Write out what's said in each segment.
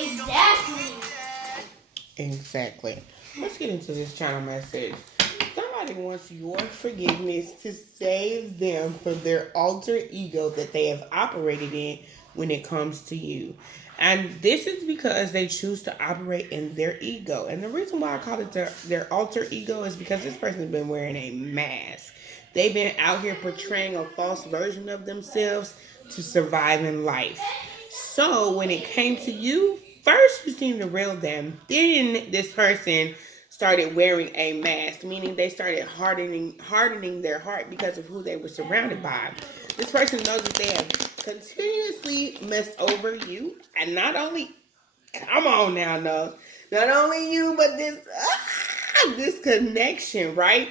Exactly. Exactly. Let's get into this channel message. Somebody wants your forgiveness to save them from their alter ego that they have operated in when it comes to you. And this is because they choose to operate in their ego. And the reason why I call it their alter ego is because this person's been wearing a mask. They've been out here portraying a false version of themselves to survive in life. So when it came to you, first you seen the real them. Then this person started wearing a mask, meaning they started hardening their heart because of who they were surrounded by. This person knows that they have continuously messed over you, and not only, come on now, no, not only you, but this connection, right?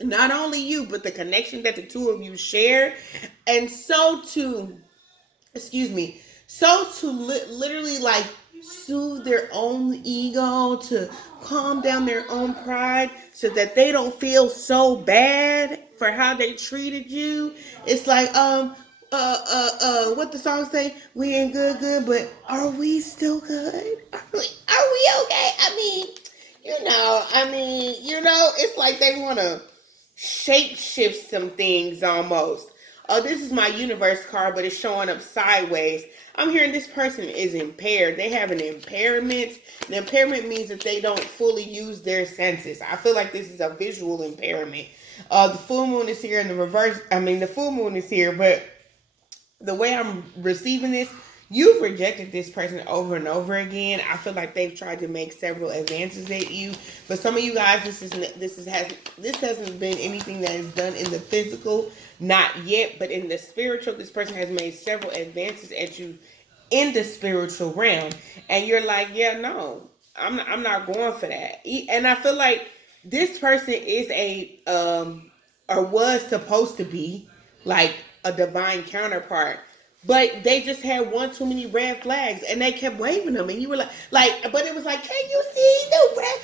Not only you, but the connection that the two of you share, and so to, excuse me, so to literally like soothe their own ego, to calm down their own pride so that they don't feel so bad for how they treated you. It's like what the song say, we ain't good, but are we still good? Are we okay? It's like they want to shape shift some things almost. Oh, this is my universe card, but it's showing up sideways. I'm hearing this person is impaired. They have an impairment. The impairment means that they don't fully use their senses. I feel like this is a visual impairment. The full moon is here in the reverse. The full moon is here, but the way I'm receiving this, you've rejected this person over and over again. I feel like they've tried to make several advances at you. For some of you guys, this hasn't been anything that is done in the physical, not yet, but in the spiritual, this person has made several advances at you in the spiritual realm, and you're like, yeah, no, I'm not going for that. And I feel like this person is or was supposed to be like a divine counterpart, but they just had one too many red flags, and they kept waving them, and you were but it was like, can you see the red?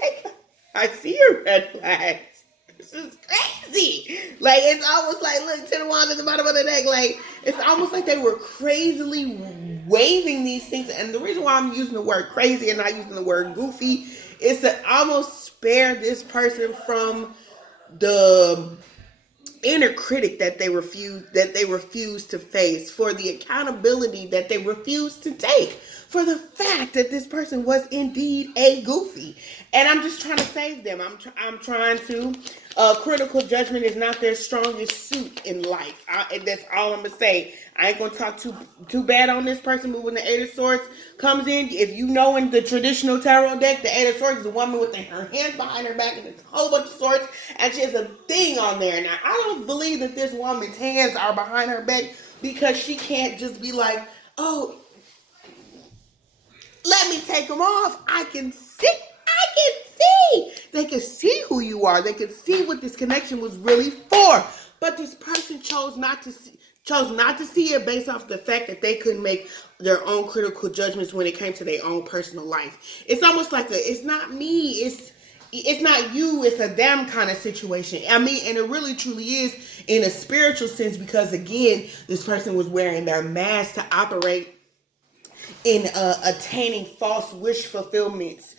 Like, I see your red flags. This is crazy. Like, it's almost like, look, 10 wands at the bottom of the deck. Like, it's almost like they were crazily waving these things. And the reason why I'm using the word crazy and not using the word goofy is to almost spare this person from the inner critic that they refuse to face, for the accountability that they refuse to take, for the fact that this person was indeed a goofy. And I'm just trying to save them. I'm trying to. Critical judgment is not their strongest suit in life. And that's all I'm gonna say. I ain't gonna talk too bad on this person. But when the Eight of Swords comes in, if you know, in the traditional tarot deck, the Eight of Swords is a woman with her hands behind her back and a whole bunch of swords, and she has a thing on there. Now, I don't believe that this woman's hands are behind her back, because she can't just be like, oh, let me take them off. I can see. They can see who you are. They can see what this connection was really for. But this person chose not to see it based off the fact that they couldn't make their own critical judgments when it came to their own personal life. It's almost like it's not me, it's not you, it's a them kind of situation. And it really truly is in a spiritual sense, because again, this person was wearing their mask to operate in attaining false wish fulfillments,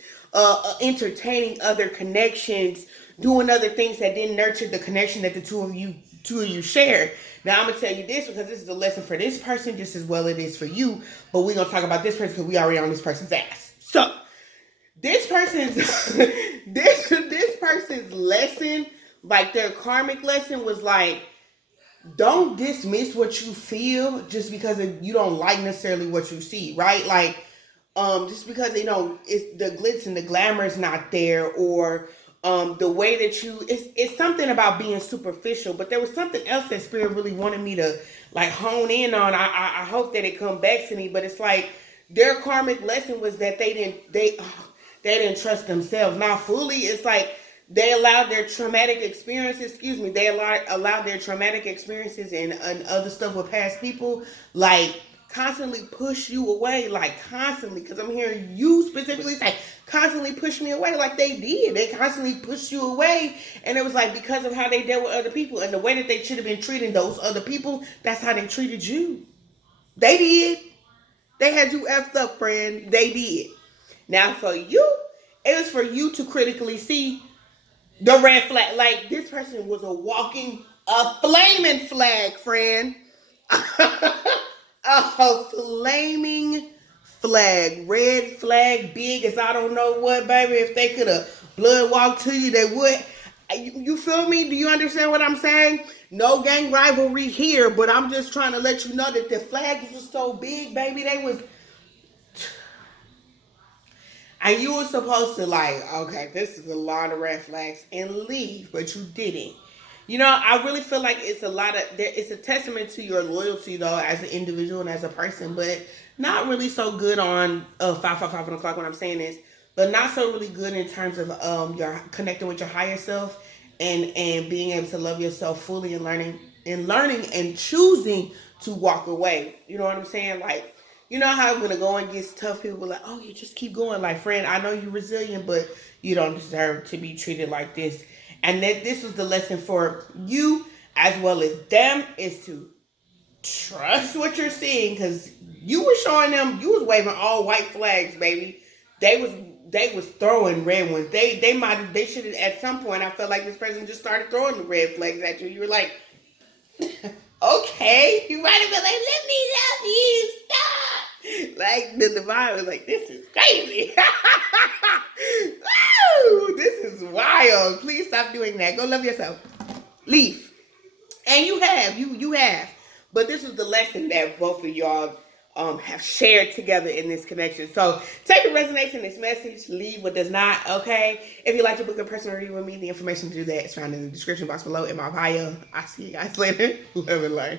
entertaining other connections, doing other things that didn't nurture the connection that the two of you shared. Now I'm gonna tell you this, because this is a lesson for this person just as well it is for you. But we're gonna talk about this person because we already on this person's ass. So this person's this person's lesson, like their karmic lesson, was like, don't dismiss what you feel just because you don't like necessarily what you see, right? Like, just because it's the glitz and the glamour is not there, or the way that it's something about being superficial. But there was something else that spirit really wanted me to like hone in on. I hope that it come back to me, but it's like their karmic lesson was that they didn't trust themselves. Now fully, it's like they allowed their traumatic experiences, they allowed their traumatic experiences and other stuff with past people, like constantly push you away, like constantly, because I'm hearing you specifically say constantly push me away, like they did. They constantly pushed you away, and it was like because of how they dealt with other people and the way that they should have been treating those other people, that's how they treated you. They did. They had you effed up, friend. They did. Now for you, it was for you to critically see the red flag. Like this person was a flaming flag, friend. A flaming flag, red flag, big as I don't know what, baby. If they could have blood walked to you, they would. You feel me? Do you understand what I'm saying? No gang rivalry here, but I'm just trying to let you know that the flags was so big, baby. They was, and you were supposed to like, okay, this is a lot of red flags and leave, but you didn't. You know, I really feel like it's a lot of it's a testament to your loyalty though as an individual and as a person, but not really so good on 5 o'clock. What I'm saying is, but not so really good in terms of your connecting with your higher self and being able to love yourself fully and learning and choosing to walk away. You know what I'm saying? Like you know how when the going gets tough, people are like, "Oh, you just keep going." Like, friend, I know you're resilient, but you don't deserve to be treated like this. And that this was the lesson for you as well as them is to trust what you're seeing because you were showing them you was waving all white flags, baby. They was they was throwing red ones. They should have at some point. I felt like this person just started throwing the red flags at you. You were like, okay, you might have been like, let me love you, stop. Like the divine was like, this is crazy. Woo, this is wild. Please stop doing that. Go love yourself. Leave. And you have. But this is the lesson that both of y'all have shared together in this connection. So take what resonates in this message, leave what does not, okay? If you'd like to book a personal reading with me, the information to do that is found in the description box below in my bio. I'll see you guys later. Love and learn.